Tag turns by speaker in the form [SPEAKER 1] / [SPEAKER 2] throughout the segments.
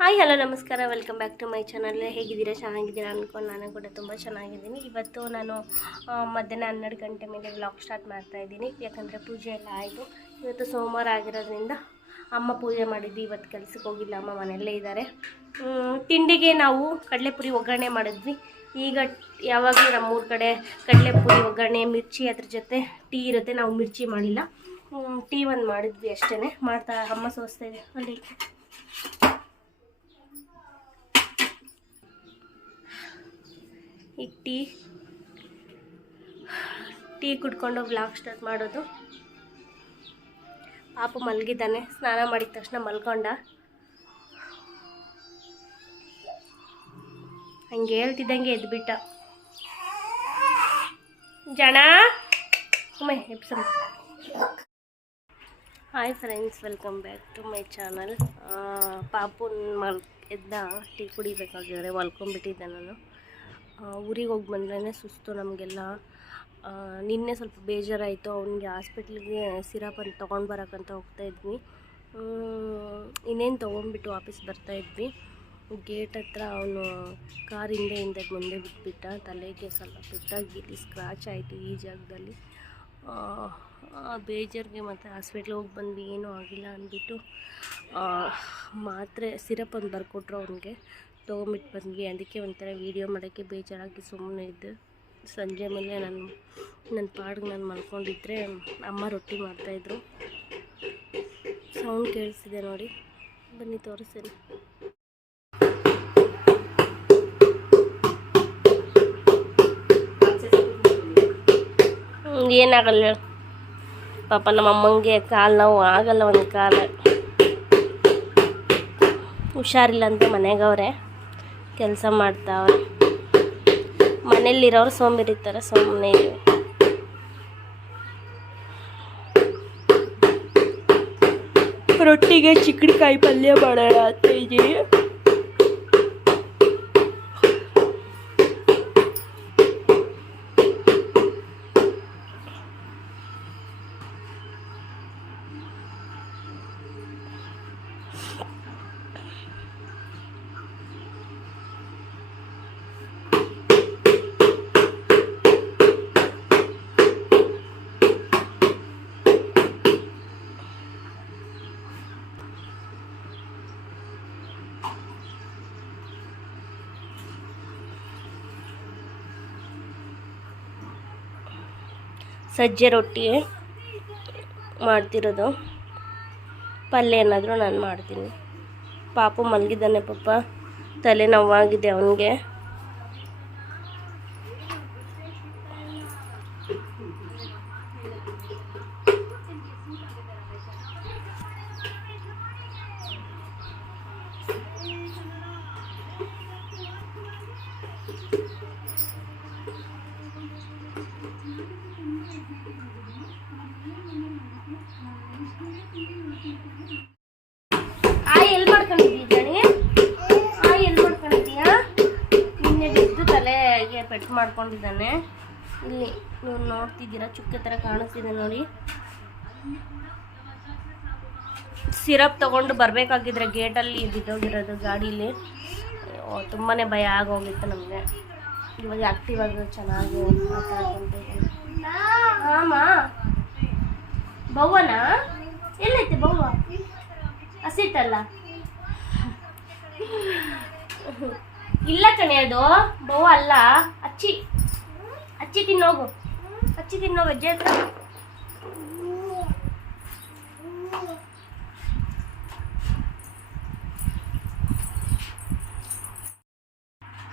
[SPEAKER 1] Hi, hello, ನಮಸ್ಕಾರ. Welcome back to my channel ಹೇಗಿದ್ದೀರಾ? ಚೆನ್ನಾಗಿದ್ದೀರಾ ಅಂದ್ಕೊಂಡು ನಾನು ಕೂಡ ತುಂಬ ಚೆನ್ನಾಗಿದ್ದೀನಿ. ಇವತ್ತು ನಾನು ಮಧ್ಯಾಹ್ನ ಹನ್ನೆರಡು ಗಂಟೆ ಮೇಲೆ ವ್ಲಾಗ್ ಸ್ಟಾರ್ಟ್ ಮಾಡ್ತಾ ಇದ್ದೀನಿ. ಯಾಕಂದರೆ ಪೂಜೆ ಎಲ್ಲ ಆಯಿತು. ಇವತ್ತು ಸೋಮವಾರ ಆಗಿರೋದ್ರಿಂದ ಅಮ್ಮ ಪೂಜೆ ಮಾಡಿದ್ವಿ. ಇವತ್ತು ಕೆಲಸಕ್ಕೆ ಹೋಗಿಲ್ಲ. ಅಮ್ಮ ಮನೆಯಲ್ಲೇ ಇದ್ದಾರೆ. ತಿಂಡಿಗೆ ನಾವು ಕಡಲೆಪುರಿ ಒಗ್ಗರಣೆ ಮಾಡಿದ್ವಿ. ಈಗ ಯಾವಾಗಲೂ ನಮ್ಮೂರ ಕಡೆ ಕಡಲೆಪುರಿ ಒಗ್ಗರಣೆ, ಮಿರ್ಚಿ ಅದ್ರ ಜೊತೆ ಟೀ ಇರುತ್ತೆ. ನಾವು ಮಿರ್ಚಿ ಮಾಡಿಲ್ಲ. ಟೀ ಒಂದು ಮಾಡಿದ್ವಿ ಅಷ್ಟೇ ಮಾಡ್ತಾ, ಅಮ್ಮ ಸೋಸ್ತಾ ಅಲ್ಲಿ. ಈಗ ಟೀ ಟೀ ಕುಡ್ಕೊಂಡು ವ್ಲಾಗ್ ಸ್ಟಾರ್ಟ್ ಮಾಡೋದು. ಪಾಪು ಮಲಗಿದ್ದಾನೆ. ಸ್ನಾನ ಮಾಡಿದ ತಕ್ಷಣ ಮಲ್ಕೊಂಡ. ಹಂಗೆ ಹೇಳ್ತಿದ್ದಂಗೆ ಎದ್ಬಿಟ್ಟ. ಜನ? Epsom hi friends welcome back to my channel ಪಾಪು ಮಲ್, ಎದ್ದ, ಟೀ ಕುಡಿಬೇಕಾಗಿದ್ರೆ ಮಲ್ಕೊಂಡ್ಬಿಟ್ಟಿದ್ದೆ ನಾನು. ಊರಿಗೆ ಹೋಗಿ ಬಂದ್ರೇ ಸುಸ್ತು ನಮಗೆಲ್ಲ. ನಿನ್ನೆ ಸ್ವಲ್ಪ ಬೇಜಾರಾಯಿತು. ಅವನಿಗೆ ಹಾಸ್ಪಿಟ್ಲಿಗೆ ಸಿರಪ್ ಅಂತ ತೊಗೊಂಡು ಬರೋಕ್ಕಂತ ಹೋಗ್ತಾ ಇದ್ವಿ. ಇನ್ನೇನು ತೊಗೊಂಡ್ಬಿಟ್ಟು ವಾಪಸ್ ಬರ್ತಾ ಇದ್ವಿ. ಗೇಟ್ ಹತ್ರ ಅವನು ಕಾರ್ ಹಿಂದೆ ಹಿಂದೆ ಮುಂದೆ ಬಿಟ್ಬಿಟ್ಟ. ತಲೆಗೆ ಸ್ವಲ್ಪ ಪೆಟ್ಟಾಗಿ ಇಲ್ಲಿ ಸ್ಕ್ರಾಚ್ ಆಯಿತು ಈ ಜಾಗದಲ್ಲಿ. ಬೇಜಾರಿಗೆ ಮತ್ತು ಹಾಸ್ಪಿಟ್ಲಿಗೆ ಹೋಗಿ ಬಂದು ಏನೂ ಆಗಿಲ್ಲ ಅಂದ್ಬಿಟ್ಟು ಮಾತ್ರೆ, ಸಿರಪ್ ಒಂದು ಬರ್ಕೊಟ್ರು ಅವನಿಗೆ. ತೊಗೊಂಬಿಟ್ಟು ಬಂದ್ವಿ. ಅದಕ್ಕೆ ಒಂಥರ ವೀಡಿಯೋ ಮಾಡೋಕ್ಕೆ ಬೇಜಾರಾಗಿ ಸುಮ್ಮನೆ ಇದ್ದು. ಸಂಜೆ ಮೇಲೆ ನಾನು ನನ್ನ ಪಾಡಿಗೆ ನಾನು ಮಲ್ಕೊಂಡಿದ್ರೆ ಅಮ್ಮ ರೊಟ್ಟಿ ಮಾಡ್ತಾಯಿದ್ರು. ಸೌಂಡ್ ಕೇಳಿಸಿದೆ ನೋಡಿ. ಬನ್ನಿ, ತೋರಿಸ್ತೀನಿ. ಏನಾಗಲ್ಲ. ಪಾಪ ನಮ್ಮ ಅಮ್ಮಂಗೆ ಕಾಲು ನೋವು ಆಗಲ್ಲ ಒಂದು ಕಾಲ. ಹುಷಾರಿಲ್ಲ ಅಂತ ಮನೆಗವ್ರೆ. ಕೆಲಸ ಮಾಡ್ತಾವ್ರೆ. ಮನೇಲಿರೋರು ಸೋಂಬೇರಿತಾರೆ ಸುಮ್ಮನೆ ಇದ್ದೀವಿ. ರೊಟ್ಟಿಗೆ ಚಿಕ್ಕಡಿಕಾಯಿ ಪಲ್ಯ ಮಾಡೋಣ ಅಂತ ಸಜ್ಜೆ ರೊಟ್ಟಿ ಮಾಡ್ತಿರೋದು. ಪಲ್ಯ ಏನಾದರೂ ನಾನು ಮಾಡ್ತೀನಿ. ಪಾಪು ಮಲಗಿದ್ದಾನೆ ಪಾಪ. ತಲೆ ನೋವಾಗಿದೆ ಅವನಿಗೆ. ಪೆಟ್ಟು ಮಾಡ್ಕೊಂಡಿದ್ದಾನೆ. ಇಲ್ಲಿ ನೀವು ನೋಡ್ತಿದ್ದೀರಾ? ಚುಕ್ಕೆ ಥರ ಕಾಣಿಸ್ತಿದೆ ನೋಡಿ. ಸಿರಪ್ ತಗೊಂಡು ಬರಬೇಕಾಗಿದ್ರೆ ಗೇಟಲ್ಲಿ ಬಿದ್ದೋಗಿರೋದು ಗಾಡೀಲಿ. ತುಂಬಾ ಭಯ ಆಗೋಗಿತ್ತು ನಮಗೆ. ಇವಾಗ ಆ್ಯಕ್ಟಿವ್ ಆಗಿ ಚೆನ್ನಾಗಿ ಹಾಮ ಬವ್ವನ? ಎಲ್ಲೈತೆ ಬವ್ವ? ಹಸಿಟ್ಟಲ್ಲ ಇಲ್ಲ ಕಣೆ ಅದು. ಬವ್ವ ಅಲ್ಲ. ಅಚ್ಚಿ. ಅಚ್ಚಿ ತಿನ್ನೋಗು. ಅಚ್ಚಿ ತಿನ್ನೋಗು ಅಜ್ಜಿ ಹತ್ರ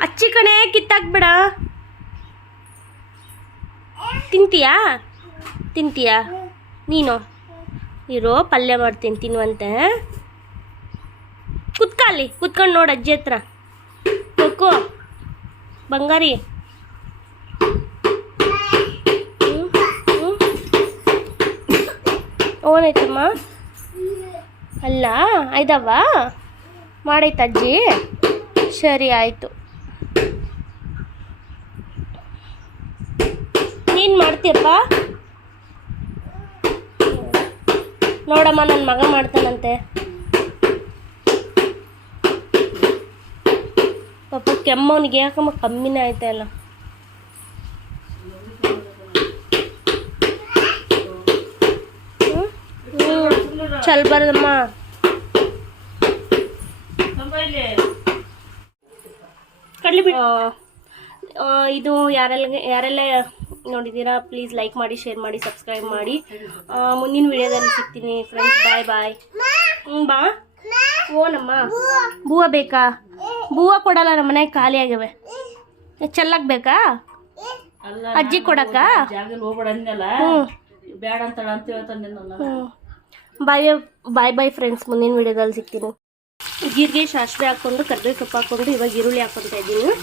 [SPEAKER 1] ಅಚ್ಚಿ ಕಣೆ, ಕಿತ್ತಾಕ್ಬೇಡ. ತಿಂತೀಯಾ? ತಿಂತೀಯಾ? ನೀನು? ಇರೋ, ಪಲ್ಯ ಮಾಡ್ತೀನಿ, ತಿನ್ನುವಂತೆ. ಕುತ್ಕಲ್ಲಿ ಕುತ್ಕೊಂಡು ನೋಡು ಅಜ್ಜಿ ಹತ್ರ. ಬಂಗಾರಿ. ಓನೈತಮ್ಮ ಅಲ್ಲ, ಐದವ? ಮಾಡೈತ ಅಜ್ಜಿ? ಸರಿ, ಆಯಿತು. ನೀನು ಮಾಡ್ತೀಯಪ್ಪ? ನೋಡಮ್ಮ ನನ್ನ ಮಗ ಮಾಡ್ತಾನಂತೆ. ಪಾಪ ಕೆಮ್ಮವನಿಗೆ ಯಾಕಮ್ಮ ಕಮ್ಮಿನೇ ಆಯ್ತಾ ಇಲ್ಲ? ಚಲ್ ಬರದಮ್ಮ. ಕಡ್ಲಿ ಬಿಟ್ಟು ಇದು ಯಾರೆಲ್ಲ ಯಾರೆಲ್ಲ ನೋಡಿದ್ದೀರಾ ಪ್ಲೀಸ್ ಲೈಕ್ ಮಾಡಿ ಶೇರ್ ಮಾಡಿ ಸಬ್ಸ್ಕ್ರೈಬ್ ಮಾಡಿ. ಮುಂದಿನ ವಿಡಿಯೋದಲ್ಲಿ ಸಿಗ್ತೀನಿ ಫ್ರೆಂಡ್ಸ್ ಬಾಯ್ ಬಾಯ್ ಹ್ಞೂ ಬಾ. ಓನಮ್ಮ ಬೂವ ಬೇಕಾ? ಬೂವ ಕೊಡಲ್ಲ ನಮ್ಮ ಮನೆಗೆ ಖಾಲಿ ಆಗಿವೆ ಚೆಲ್ಲಕ್ ಬೇಕಾ? ಅಜ್ಜಿ ಕೊಡಕ್ಕ? ಹ್ಞೂ
[SPEAKER 2] ಬೇಡ ಅಂತ ಅಂತ ಹೇಳ್ತಾನೆ ನಾನು
[SPEAKER 1] ಹ್ಞೂ ಬಾಯ್ ಬಾಯ್ ಬಾಯ್ ಫ್ರೆಂಡ್ಸ್ ಮುಂದಿನ ವಿಡಿಯೋದಲ್ಲಿ ಸಿಗ್ತೀನಿ. ಜೀರಿಗೆ ಸಾಸಿವೆ ಹಾಕ್ಕೊಂಡು ಕರ್ಬೇವು ಸೊಪ್ಪು ಹಾಕ್ಕೊಂಡು ಇವಾಗ ಈರುಳ್ಳಿ ಹಾಕ್ಕೊತಾ ಇದ್ದೀನಿ.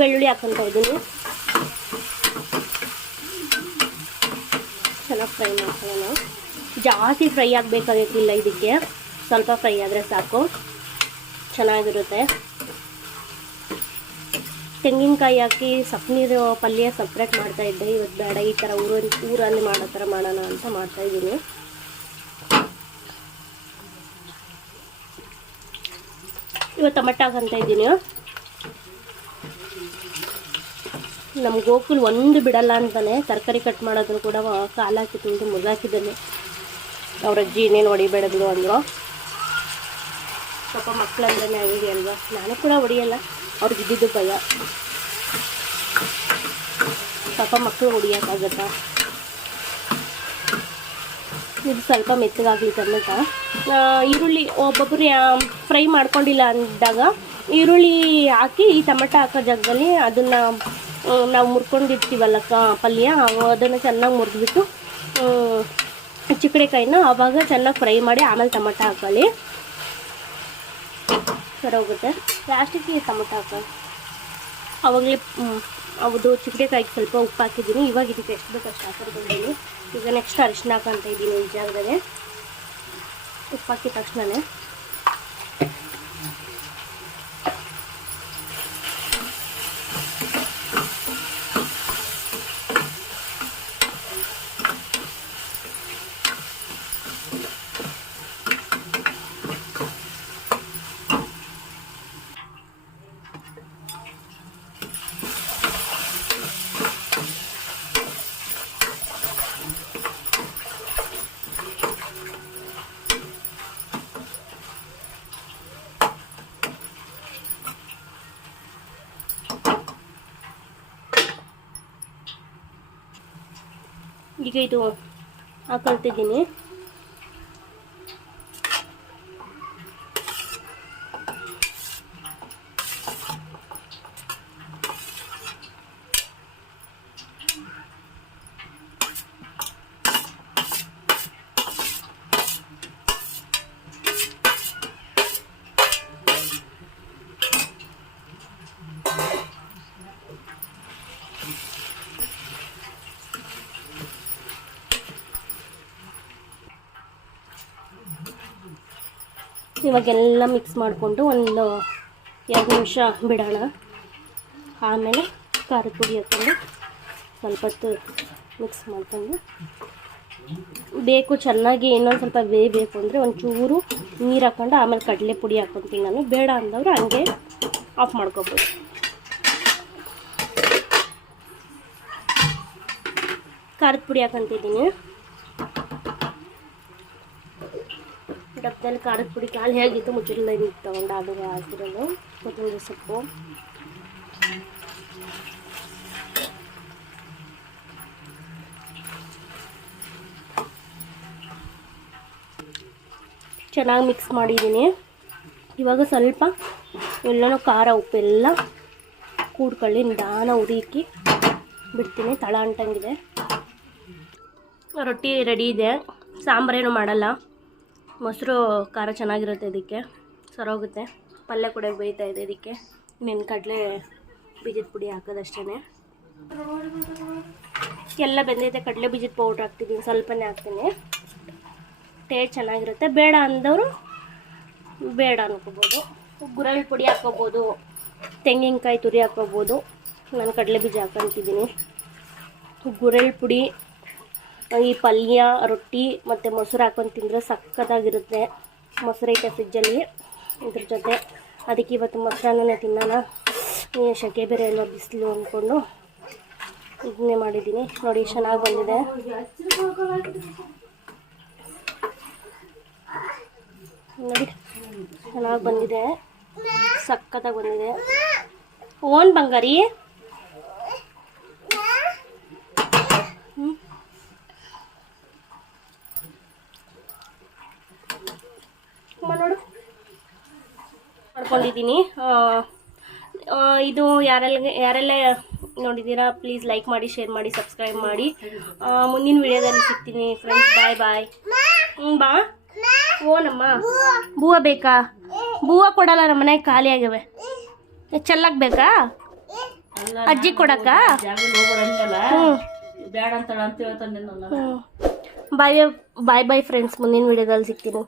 [SPEAKER 1] ಬೆಳ್ಳುಳ್ಳಿ ಹಾಕ್ಕೊತಾ ಇದ್ದೀನಿ ಚೆನ್ನಾಗಿ ಫ್ರೈ ಮಾಡ್ಕೊಳ್ಳೋಣ. ಜಾಸ್ತಿ ಫ್ರೈ ಆಗಬೇಕಾಗಿಲ್ಲ ಇದಕ್ಕೆ. ಸ್ವಲ್ಪ ಫ್ರೈ ಆದರೆ ಸಾಕು. ಚೆನ್ನಾಗಿರುತ್ತೆ. ತೆಂಗಿನಕಾಯಿ ಹಾಕಿ ಸಪ್ನೀರು ಪಲ್ಯ ಸಪ್ರೇಟ್ ಮಾಡ್ತಾ ಇದ್ದೆ. ಇವತ್ತು ಬೇಡ, ಈ ಥರ ಊರ ಊರಲ್ಲಿ ಮಾಡೋ ಥರ ಮಾಡೋಣ ಅಂತ ಮಾಡ್ತಾಯಿದ್ದೀನಿ ಇವತ್ತು ಟೊಮೆಟೊ ಹಾಕಂತ ಇದ್ದೀನಿ. ನಮ್ಮ ಗೋಕುಲ್ ಒಂದು ಬಿಡಲ್ಲ ಅಂತಾನೆ ತರಕಾರಿ ಕಟ್ ಮಾಡೋದನ್ನು ಕೂಡ ಕಾಲು ಹಾಕಿ ತುಳಿದು ಮುರಿದಾಕಿದ್ದಾನೆ ಅವ್ರ ಅಜ್ಜಿ ಇನ್ನೇನು ಹೊಡಿಬೇಡ ಬಿಡು ಅಂದರು. ಮಕ್ಕಳು ಮಕ್ಕಳಂದ್ರೆ ಹಂಗೆ ಅಲ್ವಾ? ನಾನು ಕೂಡ ಹೊಡಿಯಲ್ಲ, ಅವ್ರಿಗೆ ಇದ್ದಿದ್ದು ಭಯ. ಪಾಪ ಮಕ್ಕಳು ಹೊಡಿಯೋಕ್ಕಾಗತ್ತಾ? ಇದು ಸ್ವಲ್ಪ ಮೆತ್ತಗಾಗಲಿ ಟೊಮೆಟ ಈರುಳ್ಳಿ ಒಬ್ಬೊಬ್ಬರು ಫ್ರೈ ಮಾಡ್ಕೊಂಡಿಲ್ಲ ಅಂದಾಗ ಈರುಳ್ಳಿ ಹಾಕಿ ಈ ಟೊಮೆಟ ಹಾಕೋ ಜಾಗದಲ್ಲಿ ಅದನ್ನು ನಾವು ಮುರ್ಕೊಂಡಿರ್ತೀವಲ್ಲ ಕ ಪಲ್ಯ ಅದನ್ನು ಚೆನ್ನಾಗಿ ಮುರಿದ್ಬಿಟ್ಟು ಚಿಕ್ಕಡೆಕಾಯಿನ ಆವಾಗ ಚೆನ್ನಾಗಿ ಫ್ರೈ ಮಾಡಿ ಆಮೇಲೆ ಟೊಮೆಟೊ ಹಾಕೊಳ್ಳಿ ಸರಿ ಹೋಗುತ್ತೆ ಲಾಸ್ಟಿಗೆ ಟೊಮೆಟೊ ಹಾಕೊಳ್ಳಿ ಆವಾಗಲೇ ಹೌದು, ಚಿಕ್ಕಡೆಕಾಯಿಗೆ ಸ್ವಲ್ಪ ಉಪ್ಪು ಹಾಕಿದ್ದೀನಿ. ಇವಾಗ ಇದಕ್ಕೆ ಎಷ್ಟು ಬೇಕು ಅಷ್ಟು ಈಗ ನೆಕ್ಸ್ಟ್ ಅರಿಶಿನ ಹಾಕೊಂತ ಇದ್ದೀನಿ ಈ ಜಾಗದಲ್ಲಿ. ಉಪ್ಪು ಹಾಕಿದ ತಕ್ಷಣವೇ ಈಗ ಇದು ಹಾಕೊಳ್ತಿದ್ದೀನಿ. ಇವಾಗೆಲ್ಲ ಮಿಕ್ಸ್ ಮಾಡಿಕೊಂಡು ಒಂದು ಎರಡು ನಿಮಿಷ ಬಿಡೋಣ. ಆಮೇಲೆ ಖಾರದ ಪುಡಿ ಹಾಕೊಂಡು ಸ್ವಲ್ಪ ಹೊತ್ತು ಮಿಕ್ಸ್ ಮಾಡ್ಕೊಂಡು. ಬೇಕು, ಚೆನ್ನಾಗಿ ಇನ್ನೊಂದು ಸ್ವಲ್ಪ ಬೇಯಬೇಕು ಅಂದರೆ ಒಂಚೂರು ನೀರು ಹಾಕ್ಕೊಂಡು ಆಮೇಲೆ ಕಡಲೆ ಪುಡಿ ಹಾಕ್ಕೊತೀನಿ ನಾನು. ಬೇಡ ಅಂದವರು ಹಂಗೆ ಆಫ್ ಮಾಡ್ಕೊಬೋದು. ಖಾರದ ಪುಡಿ ಹಾಕೊಂತಿದ್ದೀನಿ. ಡಬ್ಬದಲ್ಲಿ ಖಾರದ ಪುಡಿ ಕಾಲು ಹೇಗಿತ್ತು ಮುಚ್ಚಳಿಂದ ತಗೊಂಡು ಅದು ಹಾಕಿರೋದು ಕೊತ್ತಂಬರಿ ಸೊಪ್ಪು. ಚೆನ್ನಾಗಿ ಮಿಕ್ಸ್ ಮಾಡಿದ್ದೀನಿ. ಇವಾಗ ಸ್ವಲ್ಪ ಎಲ್ಲನೂ ಖಾರ ಉಪ್ಪೆಲ್ಲ ಕೂಡ್ಕೊಳ್ಳಿ, ನಿಧಾನ ಉರಿಕಿ ಬಿಡ್ತೀನಿ. ತಳ ಅಂಟಂಗಿದೆ. ರೊಟ್ಟಿ ರೆಡಿ ಇದೆ. ಸಾಂಬಾರೇನು ಮಾಡಲ್ಲ. ಮೊಸರು ಖಾರ ಚೆನ್ನಾಗಿರುತ್ತೆ ಇದಕ್ಕೆ. ಸರೋಗುತ್ತೆ. ಪಲ್ಯ ಕೂಡ ಬೇಯ್ತಾ ಇದೆ ಇದಕ್ಕೆ. ನೆನ್ ಕಡಲೆ ಬೀಜದ ಪುಡಿ ಹಾಕೋದಷ್ಟೇ ಎಲ್ಲ ಬೆಂದೈತೆ ಕಡಲೆ ಬೀಜದ ಪೌಡ್ರ್ ಹಾಕ್ತಿದ್ದೀನಿ. ಸ್ವಲ್ಪನೇ ಹಾಕ್ತೀನಿ. ಟೇಸ್ಟ್ ಚೆನ್ನಾಗಿರುತ್ತೆ. ಬೇಡ ಅಂದವರು ಬೇಡ ಅನ್ಕೋಬೋದು. ಗುರಳ್ ಪುಡಿ ಹಾಕೋಬೋದು. ತೆಂಗಿನಕಾಯಿ ತುರಿ ಹಾಕೋಬೋದು. ನಾನು ಕಡಲೆ ಬೀಜ ಹಾಕೊಂತಿದ್ದೀನಿ. ಗುರಳ್ ಪುಡಿ ಈ ಪಲ್ಯ, ರೊಟ್ಟಿ ಮತ್ತು ಮೊಸರು ಹಾಕೊಂಡು ತಿಂದರೆ ಸಕ್ಕತ್ತಾಗಿರುತ್ತೆ. ಮೊಸರು ಐತೆ ಫ್ರಿಜ್ಜಲ್ಲಿ. ಇದ್ರ ಜೊತೆ ಅದಕ್ಕೆ ಇವತ್ತು ಮೊಸರನ್ನೇ ತಿನ್ನೋಣ. ಶೆಕೆ ಬೇರೆ ಎಲ್ಲ ಬಿಸಿಲು ಅಂದ್ಕೊಂಡು ಇದನ್ನೇ ಮಾಡಿದ್ದೀನಿ. ನೋಡಿ, ಚೆನ್ನಾಗಿ ಬಂದಿದೆ. ನೋಡಿ, ಚೆನ್ನಾಗಿ ಬಂದಿದೆ. ಸಕ್ಕತ್ತಾಗಿ ಬಂದಿದೆ. ಓನ್ ಬಂಗಾರಿ? ನೋಡು. ಮಾಡ್ಕೊಂಡಿದ್ದೀನಿ. ಇದು ಯಾರೆಲ್ಲ ಯಾರೆಲ್ಲ ನೋಡಿದ್ದೀರಾ ಪ್ಲೀಸ್ ಲೈಕ್ ಮಾಡಿ ಶೇರ್ ಮಾಡಿ ಸಬ್ಸ್ಕ್ರೈಬ್ ಮಾಡಿ. ಮುಂದಿನ ವಿಡಿಯೋದಲ್ಲಿ ಸಿಗ್ತೀನಿ ಫ್ರೆಂಡ್ಸ್ ಬಾಯ್ ಬಾಯ್ ಹ್ಞೂ ಬಾ. ಓನಮ್ಮ. ಬೂವ ಬೇಕಾ? ಬೂವ ಕೊಡಲ್ಲ ನಮ್ಮ ಮನೆಗೆ ಖಾಲಿ ಆಗಿವೆ ಚೆಲ್ಲಕ್ ಬೇಕಾ? ಅಜ್ಜಿ ಕೊಡಕ್ಕ? ಬಾಯ್ ಬಾಯ್ ಬಾಯ್ ಫ್ರೆಂಡ್ಸ್ ಮುಂದಿನ ವಿಡಿಯೋದಲ್ಲಿ ಸಿಗ್ತೀನಿ.